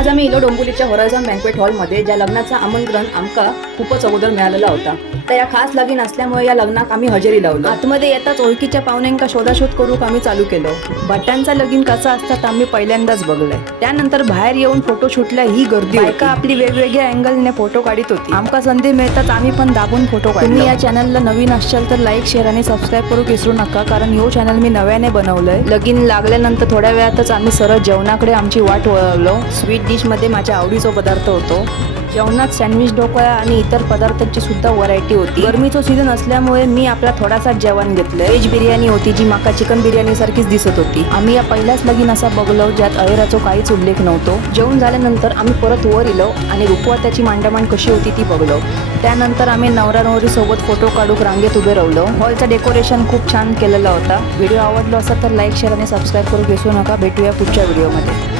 आज आम्ही इलो डोंबिवलीच्या होरायझॉन बँक्वेट हॉलमध्ये ज्या लग्नाचा आमंत्रण आमका खूपच अगोदर मिळालेला होता, तर या खास लगीन असल्यामुळे या लग्नाक आम्ही हजेरी लावलो. आतमध्ये येताच ओळखीच्या पाहुण्यांका शोधाशोध करूक आम्ही चालू केलो. भटांचा लगीन कसा असतात आम्ही पहिल्यांदाच बघलंय. त्यानंतर बाहेर येऊन फोटो शूटला ही गर्दी बायका आपली वेगवेगळ्या अँगलने फोटो काढत होती. आमका संधी मिळताच आम्ही पण दाबून फोटो काढलो. तुम्ही या चॅनलला नवीन असाल तर लाईक, शेअर आणि सबस्क्राईब करू विसरू नका, कारण ह्यो चॅनल मी नव्याने बनवलंय. लगीन लागल्यानंतर थोड्या वेळातच आम्ही सरळ जेवणाकडे आमची वाट वळवलो. स्वीट डिश मध्ये माझ्या आवडीचा पदार्थ होतो. जेवणात सँडविच, ढोकळा आणि इतर पदार्थांची सुद्धा व्हरायटी होती. गरमीचं सीझन असल्यामुळे मी आपला थोडासा जेवण घेतलं. व्हेज बिर्याणी होती जी माका चिकन बिर्याणी सारखीच दिसत होती. आम्ही या पहिलाच लगीन असा बघलो ज्यात अहेराचा काहीच उल्लेख नव्हतो. जेवण झाल्यानंतर आम्ही परत वर इलो आणि रुखवताची मांडामांड कशी होती ती बघलो. त्यानंतर आम्ही नवरा नवरी सोबत फोटो काढूक रांगेत उभे राहिलो. हॉलचं डेकोरेशन खूप छान केलेला होता. व्हिडिओ आवडला असेल तर लाईक, शेअर आणि सबस्क्राईब करू विसरू नका. भेटूया पुढच्या व्हिडिओमध्ये.